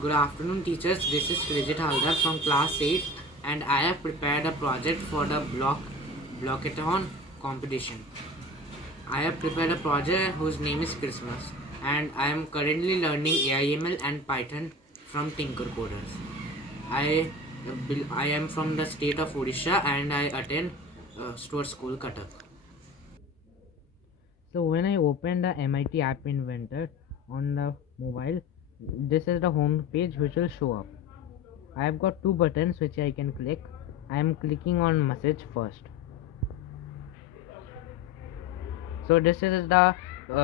Good afternoon, teachers. This is Srijit Halder from class 8 and I have prepared a project for the blockathon competition. I have prepared a project whose name is Christmas and I am currently learning AIML and Python from Tinker Coders. I I am from the state of Odisha and I attend Stuart School, Cuttack. So when I open the MIT App Inventor on the mobile, this is the home page which will show up. I have got two buttons which I can click. I am clicking on message first. So this is the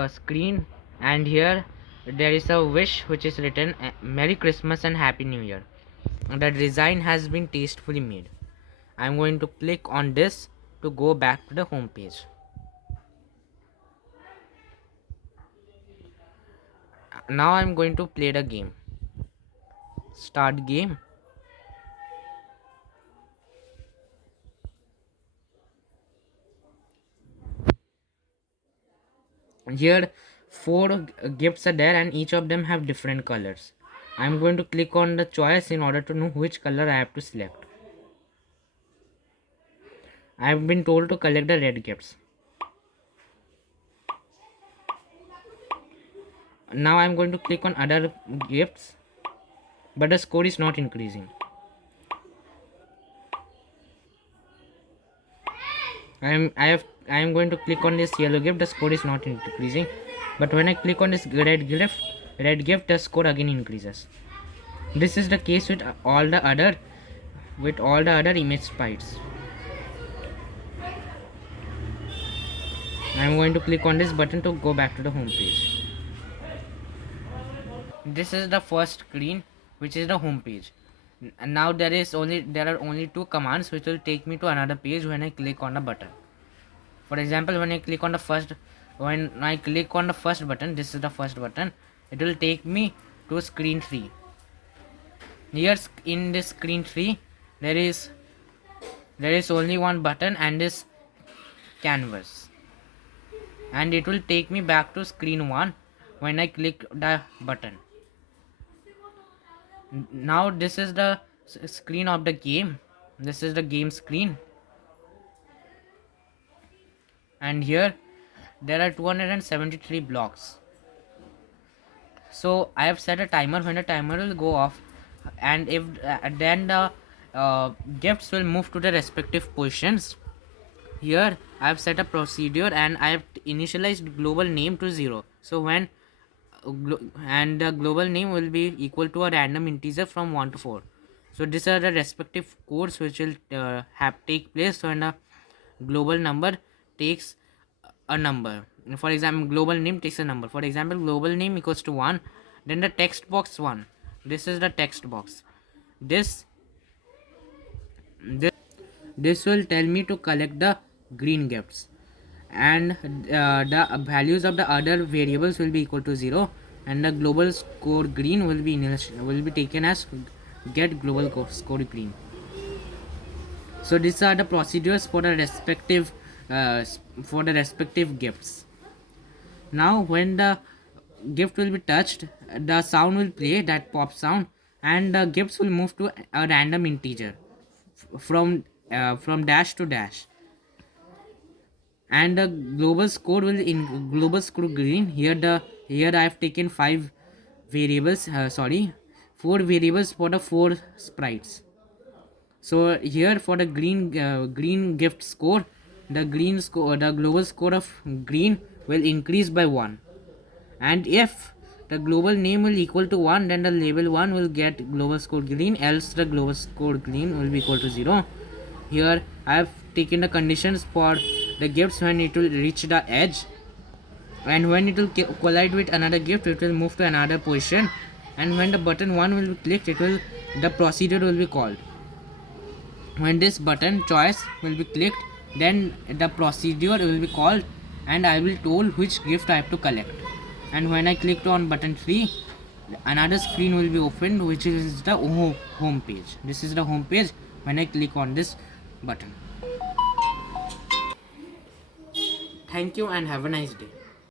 screen, and here there is a wish which is written Merry Christmas and Happy New Year. The design has been tastefully made. I am going to click on this to go back to the home page. Now I am going to play the game. Start game. Here 4 gifts are there and each of them have different colors. I am going to click on the choice in order to know which color I have to select. I have been told to collect the red gifts. Now I am going to click on other gifts, but the score is not increasing. I am going to click on this yellow gift. The score is not increasing, but when I click on this red gift, the score again increases. This is the case with all the other image sprites. I am going to click on this button to go back to the home page. This is the first screen, which is the home page. And now there are only 2 commands which will take me to another page when I click on the button. For example, when I click on the first button, this is the first button, it will take me to screen 3. Here in this screen 3 there is only one button and this canvas, and it will take me back to screen 1 when I click the button. Now this is the screen of the game. This is the game screen, and here there are 273 blocks. So I have set a timer. When the timer will go off, and if then the gifts will move to the respective positions. Here I have set a procedure and I have initialized global name to 0. So when and the global name will be equal to a random integer from 1 to 4. So these are the respective codes which will take place when a global number takes a number. For example, global name takes a number. For example, global name equals to 1, then the text box 1. This is the text box. This will tell me to collect the green gifts, and the values of the other variables will be equal to 0, and the global score green will be taken as get global score green. So these are the procedures for the respective gifts. Now when the gift will be touched, the sound will play, that pop sound, and the gifts will move to a random integer from dash to dash, and the global score will in global score green. Here I have taken 4 variables for the 4 sprites. So here for the green gift score, the global score of green will increase by 1, and if the global name will equal to 1, then the label 1 will get global score green, else the global score green will be equal to 0. Here I have taken the conditions for the gifts when it will reach the edge, and when it will collide with another gift, it will move to another position, and when the button 1 will be clicked, the procedure will be called. When this button choice will be clicked, then the procedure will be called and I will told which gift I have to collect. And when I clicked on button 3, another screen will be opened, which is the home page. This is the home page when I click on this button. Thank you and have a nice day.